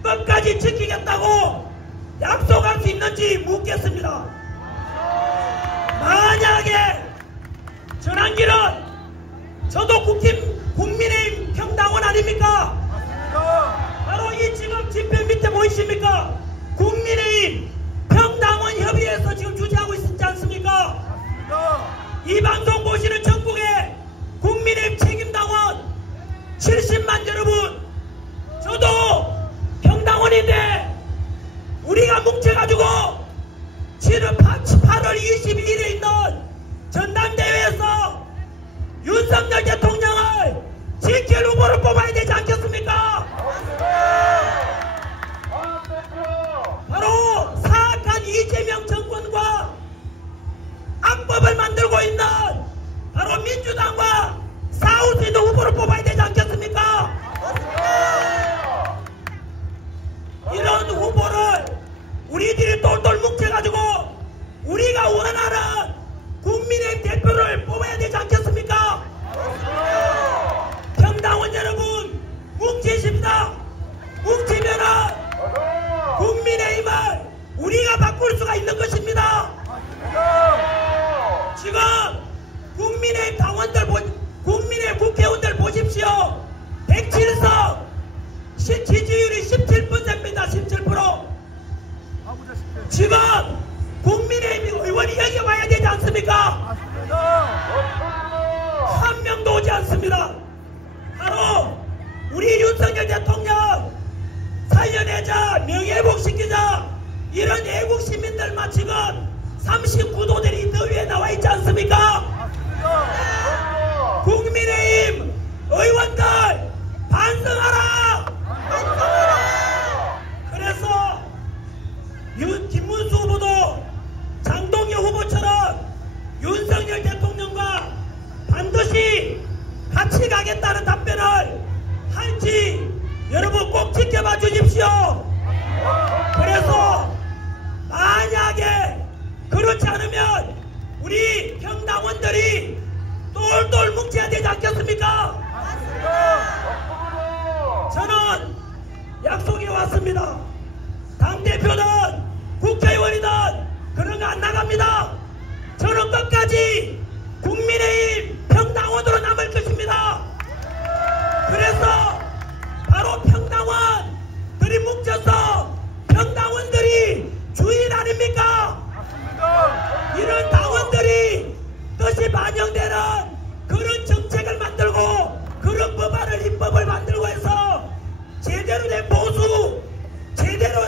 끝까지 지키겠다고 약속할 수 있는지 묻겠습니다. 만약에 전환기는 저도 국민의힘 평당원 아닙니까? 바로 이 지금 집회 밑에 보이십니까? 국민의힘 평당원 협의회에서 지금 주재하고 있지 않습니까? 이 방송 보시는 전국의 국민의힘 책임당원 70만 여러분, 저도 평당원인데 우리가 뭉쳐가지고 8월 22일에 있는 전당대회에서 윤석열 대통령을 지킬 후보를 뽑아야 되지 않겠습니까? 바로 사악한 이재명 정권과 악법을 만들고 있는 바로 민주당과 싸울 수 있는 후보를 뽑아야 되지 않겠습니까? 이런 후보를 우리들이 똘똘 뭉쳐가지고 우리가 원하는 국민의 대표를 뽑아야 되지 않겠습니까? 평당원 여러분, 뭉치십니다. 뭉치면은 국민의힘을 우리가 바꿀 수가 있는 것입니다. 지금 국민의힘 당원들, 국민의 국회의원들 보십시오. 107석 지지율이 17%입니다. 17%. 지금 국민의힘 의원이 여기 와야 되지 않습니까? 한 명도 오지 않습니다. 바로 우리 윤석열 대통령 살려내자, 명예회복시키자, 이런 애국 시민들만 지금 39도들이 더위에 나와 있지 않습니까? 국민의힘 의원들 반성하라! 그래서 김문수 후보도 장동희 후보처럼 윤석열 대통령과 반드시 같이 가겠다는 답변을 할지 여러분 꼭 지켜봐 주십시오. 그래서 만약에 그렇지 않으면 우리 평당원들이 똘똘 뭉쳐야 되지 않겠습니까? 저는 약속해 왔습니다. 당대표든 국회의원이든 그런 거 안 나갑니다. 저는 끝까지 국민의힘 평당원으로 남을 것입니다. 그래서 바로 평당원들이 뭉쳐서 평당원들이 주인 아닙니까? 이런 당원들이 뜻이 반영되는 그런 정책을 만들고 그런 법안을 입법을 만들고 해서 제대로 된 보수, 제대로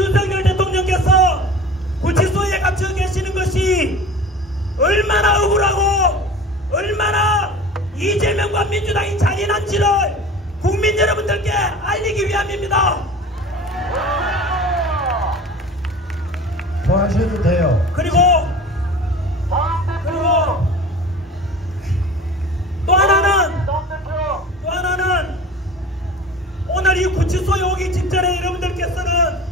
윤석열 대통령께서 구치소에 갇혀 계시는 것이 얼마나 억울하고 얼마나 이재명과 민주당이 잔인한지를 국민 여러분들께 알리기 위함입니다. 더 하셔도 돼요. 그리고 또 하나는 오늘 이 구치소에 오기 직전에 여러분들께서는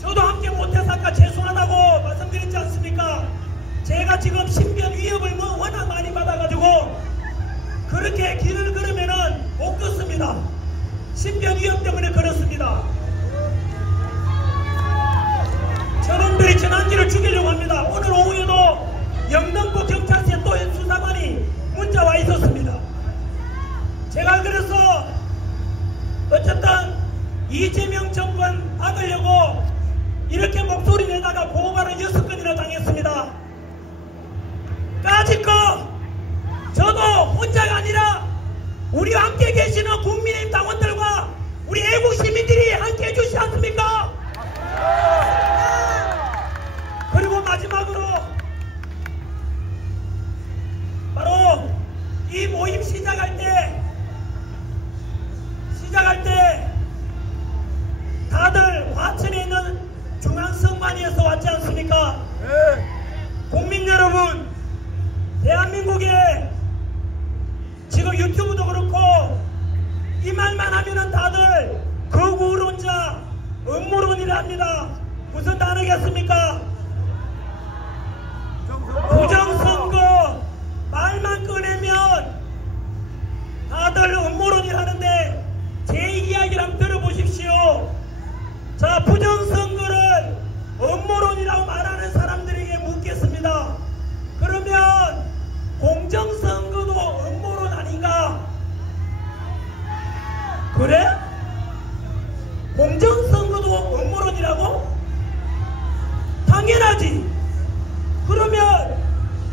저도 함께 못해서 아까 죄송하다고 말씀드렸지 않습니까? 제가 지금 신변 위협을 워낙 많이 받아가지고 그렇게 길을 걸으면은 못 걷습니다. 신변 위협 때문에 걸었습니다. 저놈들이 전환기를 죽이려고 합니다. 오늘 오후에도 영등포 경찰서에 또 수사관이 문자 와 있었습니다. 제가 그래서 어쨌든 이재명 정권 막으려고 이렇게 목소리 내다가 보호관을 6건이나 당했습니다. 까짓거 저도 혼자가 아니라 우리와 함께 계시는 국민의힘 당원들과 우리 애국 시민들이 함께 해주시지 않습니까? 그리고 마지막으로 바로 이 모임 시작할 때 다들 화천에 있는 중앙선관위에서 왔지 않습니까? 국민 여러분, 대한민국에 지금 유튜브도 그렇고 이 말만 하면은 다들 거구론자, 음모론이랍니다. 무슨 단어겠습니까? 부정선거 말만 꺼내면 다들 음모론이라는데 제 이야기를 한번 들어보십시오. 자, 부정선거를 음모론이라고 말하는 사람들에게 묻겠습니다. 그러면 공정선거도 음모론 아닌가? 그래? 공정선거도 음모론이라고? 당연하지. 그러면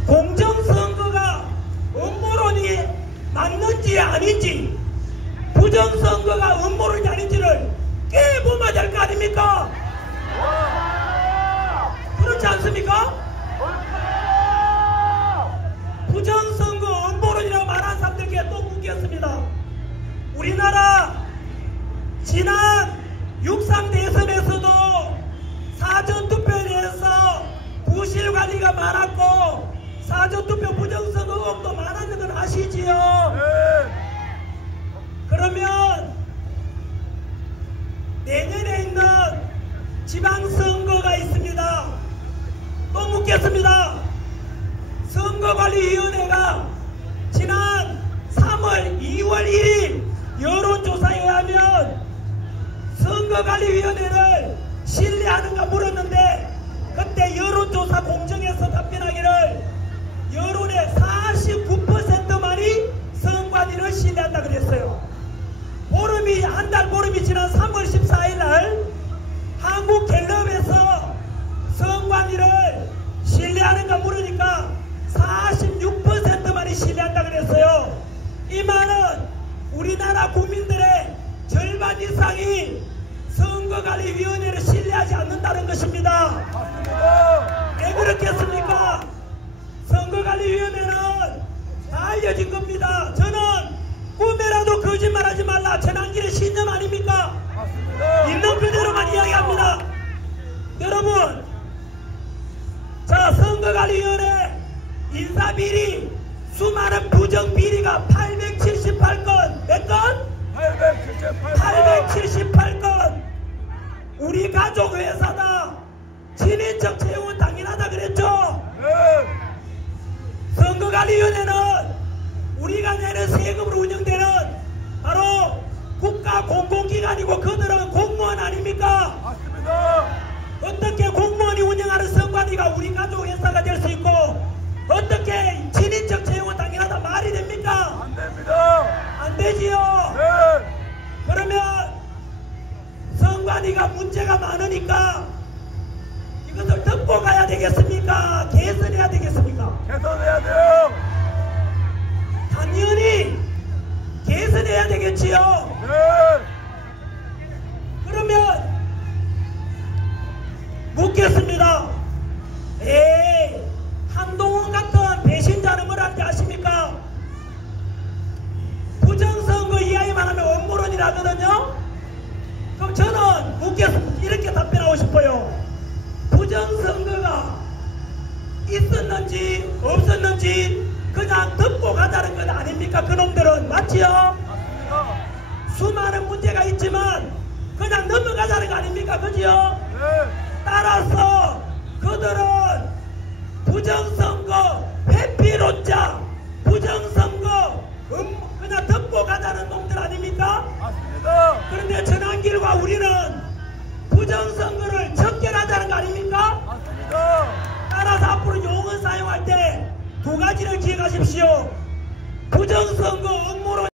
공정선거가 음모론이 맞는지 아닌지, 부정선거가 음모론이 아닌지를 깨보면 될 거 아닙니까? 그렇지 않습니까? 부정선거 음모론이라고 말하는 사람들께 또 묻겠습니다. 우리나라 지난 6.3 대선에서도 사전투표에 대해서 부실관리가 많았고 사전투표 부정선거 의혹도 많았는 건 아시지요? 그러면 내년에 있는 지방선거가 있습니다. 또 묻겠습니다. 선거관리위원회가 지난 3월 2월 1일 여론조사에 의하면 선거관리위원회를 신뢰하는가 물었는데 그때 여론조사 공정에서 답변하기를 여론의 49%만이 선관위를 신뢰한다 그랬어요. 한 달 보름이 지난 3월 14일 날 한국갤럽에서 선관위를 신뢰하는가 물으니까 46%만이 신뢰한다 그랬어요. 이 말은 우리나라 국민들의 절반 이상이 선거관리위원회를 신뢰하지 않는다는 것입니다. 왜 그렇겠습니까? 선거관리위원회는 다 알려진 겁니다. 저는 꿈에라도 거짓말하지 말라. 전환길의 신념 아닙니까? 있는 그대로만 이야기합니다. 여러분, 자, 선거관리위원회 인사비리 수많은 부정비리가 878건 몇 건? 878건. 우리 가족 회사다. 친인척 채용은 당연하다 그랬죠? 선거관리위원회는 우리가 내는 세금으로 운영되는 바로 국가 공공기관이고 그들은 공무원 아닙니까? 맞습니다. 어떻게 공무원이 운영하는 선관위가 우리 가족 회사가 될 수 있고 어떻게 친인척 채용은 당연하다 말이 됩니까? 안 됩니다. 안 되지요. 네. 그러면 선관위가 문제가 많으니까 이것을 덮고 가야 되겠습니까? 개선해야 되겠습니까? 개선해야 돼요. 당연히 개선해야 되겠지요. 네. 그러면 부정선거법이라거든요. 그럼 저는 묻겠 이렇게 답변하고 싶어요. 부정선거가 있었는지 없었는지 그냥 듣고 가자는 건 아닙니까? 그놈들은 맞지요? 수많은 문제가 있지만 그냥 넘어가자는 거 아닙니까? 그지요? 따라서 그들은 부정선거 회피론자, 부정선거 그냥 듣고 가자는 놈들 아닙니까? 그런데 전환길과 우리는 부정선거를 척결하자는 거 아닙니까? 따라서 앞으로 용어 사용할 때 두 가지를 기억하십시오. 부정선거 음모론